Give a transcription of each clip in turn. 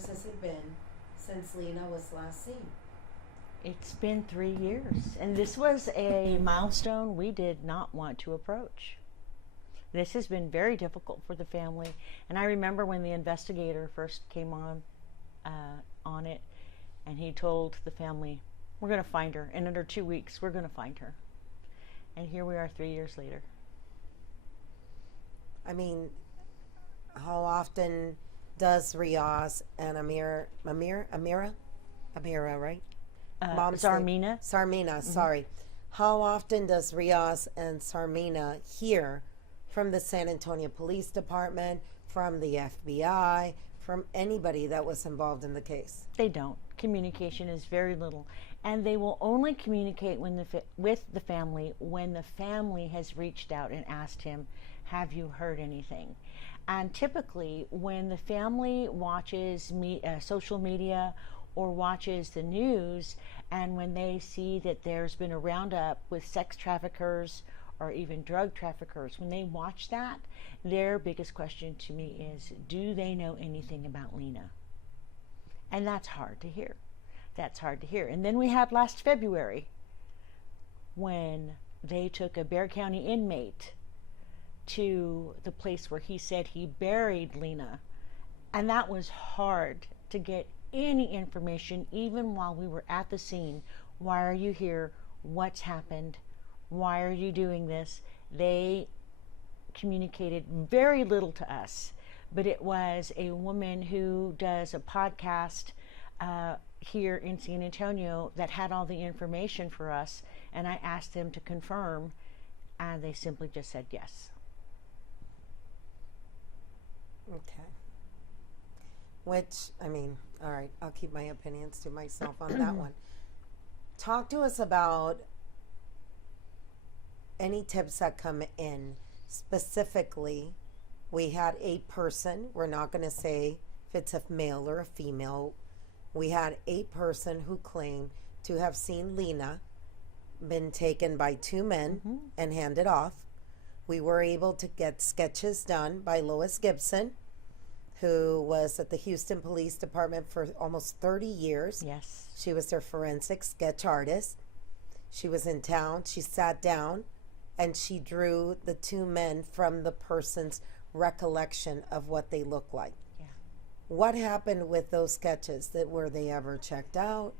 years has it been since Lina was last seen? It's been 3 years, and this was a milestone we did not want to approach. This has been very difficult for the family, and I remember when the investigator first came on it, and he told the family, "We're going to find her, and under 2 weeks, we're going to find her." And here we are 3 years later. I mean, how often does Riaz and Amira, right? Sarmina. Sarmina, sorry. How often does Riaz and Sarmina hear from the San Antonio Police Department, from the FBI, from anybody that was involved in the case? They don't. Communication is very little, and they will only communicate with the family when the family has reached out and asked him, "Have you heard anything?" And typically, when the family watches social media or watches the news, and when they see that there's been a roundup with sex traffickers or even drug traffickers, when they watch that, their biggest question to me is, do they know anything about Lina? And that's hard to hear. That's hard to hear. And then we had last February when they took a Bexar County inmate to the place where he said he buried Lina. And that was hard to get any information, even while we were at the scene. Why are you here? What's happened? Why are you doing this? They communicated very little to us, but it was a woman who does a podcast here in San Antonio that had all the information for us, and I asked them to confirm, and they simply just said yes. Okay. Which, I mean, all right, I'll keep my opinions to myself on that one. Talk to us about any tips that come in. Specifically, we had a person, we're not going to say if it's a male or a female, we had a person who claimed to have seen Lina been taken by two men and handed off. We were able to get sketches done by Lois Gibson, who was at the Houston Police Department for almost 30 years. Yes. She was their forensic sketch artist. She was in town. She sat down and she drew the two men from the person's recollection of what they look like. Yeah. What happened with those sketches? Were they ever checked out?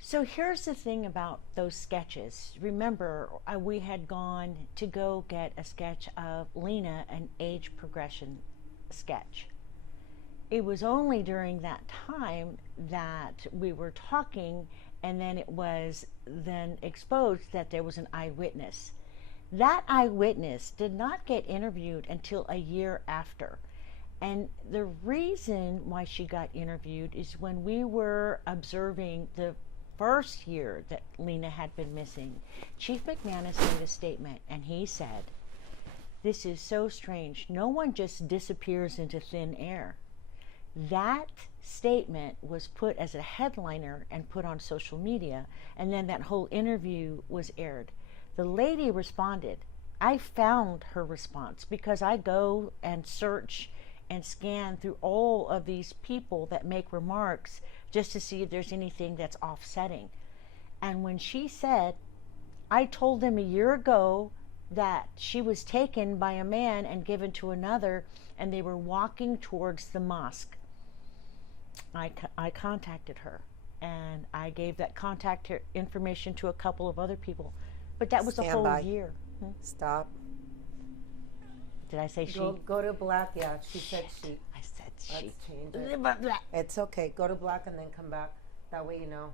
So here's the thing about those sketches. Remember, we had gone to go get a sketch of Lina, an age progression sketch. It was only during that time that we were talking, and then it was then exposed that there was an eyewitness. That eyewitness did not get interviewed until a year after. And the reason why she got interviewed is when we were observing the first year that Lina had been missing, Chief McManus made a statement, and he said, "This is so strange. No one just disappears into thin air." That statement was put as a headliner and put on social media, and then that whole interview was aired. The lady responded. I found her response because I go and search and scan through all of these people that make remarks just to see if there's anything that's offsetting. And when she said, "I told them a year ago that she was taken by a man and given to another, and they were walking towards the mosque," I contacted her, and I gave that contact information to a couple of other people. But that was Stand a whole by. year. Stop. Did I say she? Go to black. Yeah, she said she. I said Let's she. change it. It's okay. Go to black and then come back. That way you know.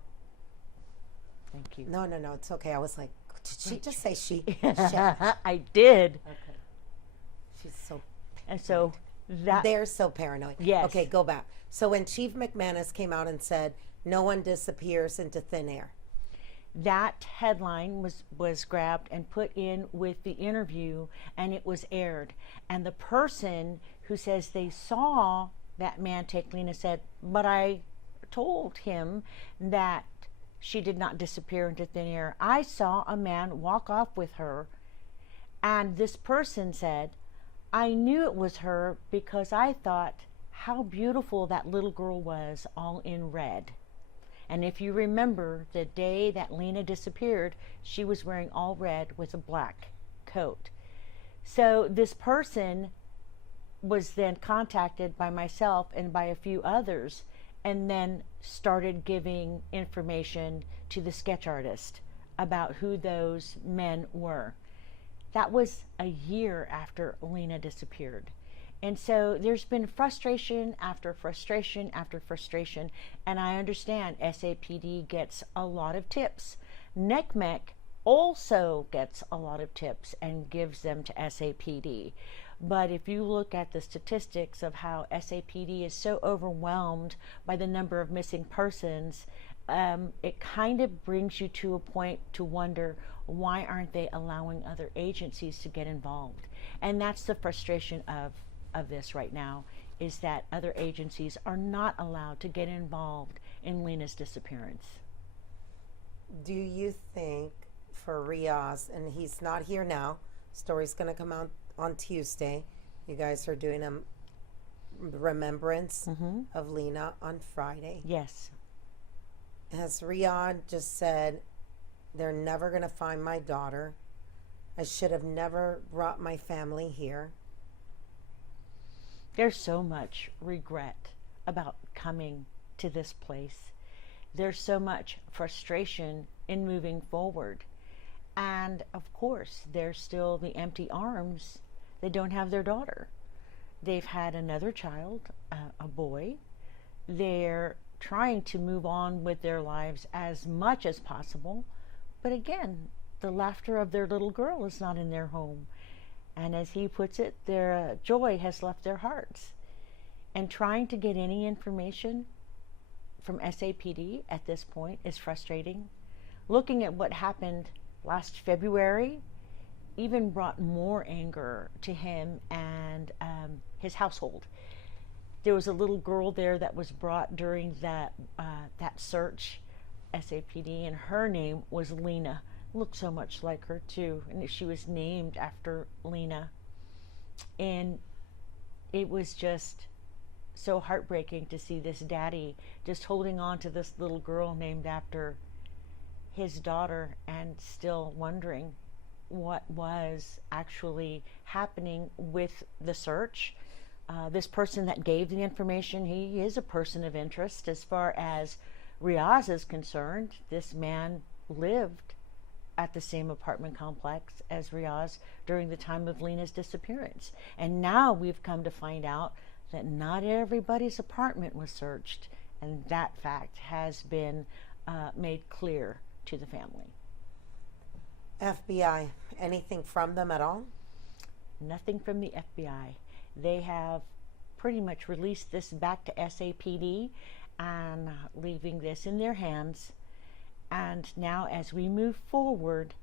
Thank you. No, it's okay. I was like, did she just say she? Shit. I did. Okay. She's so. And so that. They're so paranoid. Yes. Okay, go back. So when Chief McManus came out and said, "No one disappears into thin air," that headline was grabbed and put in with the interview, and it was aired. And the person who says they saw that man take Lina said, "But I told him that she did not disappear into thin air. I saw a man walk off with her." And this person said, "I knew it was her because I thought, how beautiful that little girl was, all in red. And if you remember, the day that Lina disappeared, she was wearing all red with a black coat. So this person was then contacted by myself and by a few others, and then started giving information to the sketch artist about who those men were. That was a year after Lina disappeared. And so there's been frustration after frustration after frustration. And I understand SAPD gets a lot of tips. NCMEC also gets a lot of tips and gives them to SAPD. But if you look at the statistics of how SAPD is so overwhelmed by the number of missing persons, it kind of brings you to a point to wonder, why aren't they allowing other agencies to get involved? And that's the frustration of this right now, is that other agencies are not allowed to get involved in Lina's disappearance. Do you think for Riaz, and he's not here now, story's going to come out on Tuesday. You guys are doing a remembrance of Lina on Friday. Yes. Has Riyadh just said, they're never going to find my daughter. I should have never brought my family here. There's so much regret about coming to this place. There's so much frustration in moving forward. And of course, there's still the empty arms. They don't have their daughter. They've had another child, a boy. They're trying to move on with their lives as much as possible. But again, the laughter of their little girl is not in their home. And as he puts it, their joy has left their hearts. And trying to get any information from SAPD at this point is frustrating. Looking at what happened last February even brought more anger to him and his household. There was a little girl there that was brought during that search, SAPD, and her name was Lina. Looked so much like her too, and she was named after Lina. And it was just so heartbreaking to see this daddy just holding on to this little girl named after his daughter and still wondering what was actually happening with the search. This person that gave the information, he is a person of interest as far as Riaz is concerned. This man lived at the same apartment complex as Riaz during the time of Lina's disappearance. And now we've come to find out that not everybody's apartment was searched, and that fact has been made clear to the family. FBI, anything from them at all? Nothing from the FBI. They have pretty much released this back to SAPD and leaving this in their hands. And now as we move forward,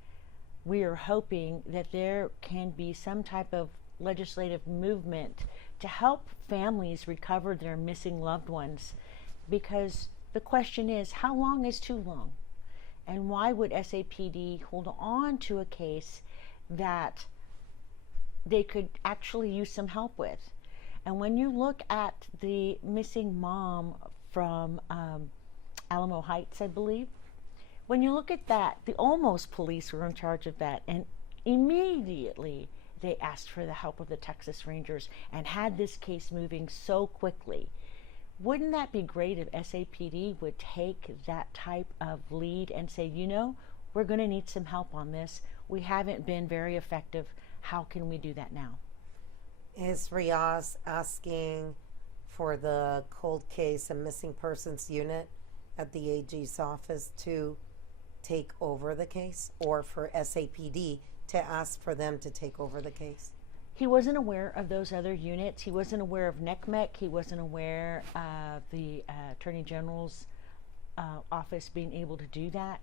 we are hoping that there can be some type of legislative movement to help families recover their missing loved ones. Because the question is, how long is too long? And why would SAPD hold on to a case that they could actually use some help with? And when you look at the missing mom from Alamo Heights, I believe, when you look at that, the almost police were in charge of that, and immediately they asked for the help of the Texas Rangers and had this case moving so quickly. Wouldn't that be great if SAPD would take that type of lead and say, you know, we're going to need some help on this. We haven't been very effective. How can we do that now? Is Riaz asking for the cold case and missing persons unit at the AG's office to take over the case, or for SAPD to ask for them to take over the case? He wasn't aware of those other units. He wasn't aware of NCMEC. He wasn't aware of the Attorney General's office being able to do that.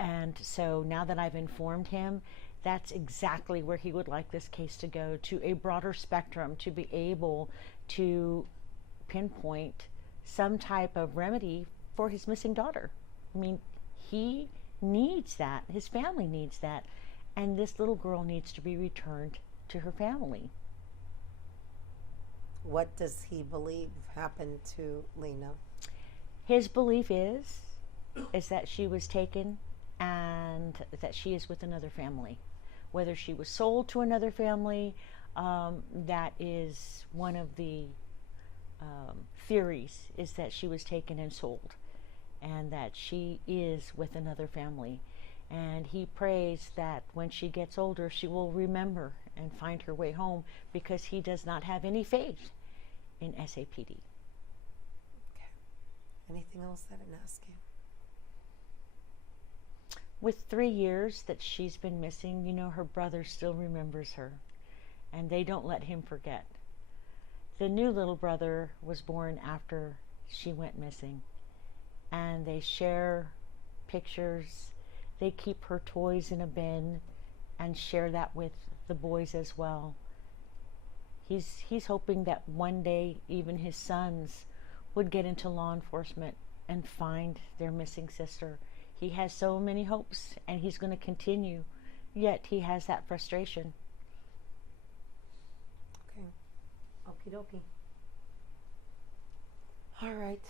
And so now that I've informed him, that's exactly where he would like this case to go, to a broader spectrum, to be able to pinpoint some type of remedy for his missing daughter. I mean, he needs that. His family needs that. And this little girl needs to be returned to her family. What does he believe happened to Lina? His belief is that she was taken and that she is with another family. Whether she was sold to another family, that is one of the theories, is that she was taken and sold, and that she is with another family. And he prays that when she gets older, she will remember and find her way home, because he does not have any faith in SAPD. Okay. Anything else that I didn't ask you? With 3 years that she's been missing, you know, her brother still remembers her, and they don't let him forget. The new little brother was born after she went missing, and they share pictures. They keep her toys in a bin and share that with the boys as well. He's hoping that one day even his sons would get into law enforcement and find their missing sister. He has so many hopes, and he's going to continue, yet he has that frustration. Okay. Okie dokie. All right.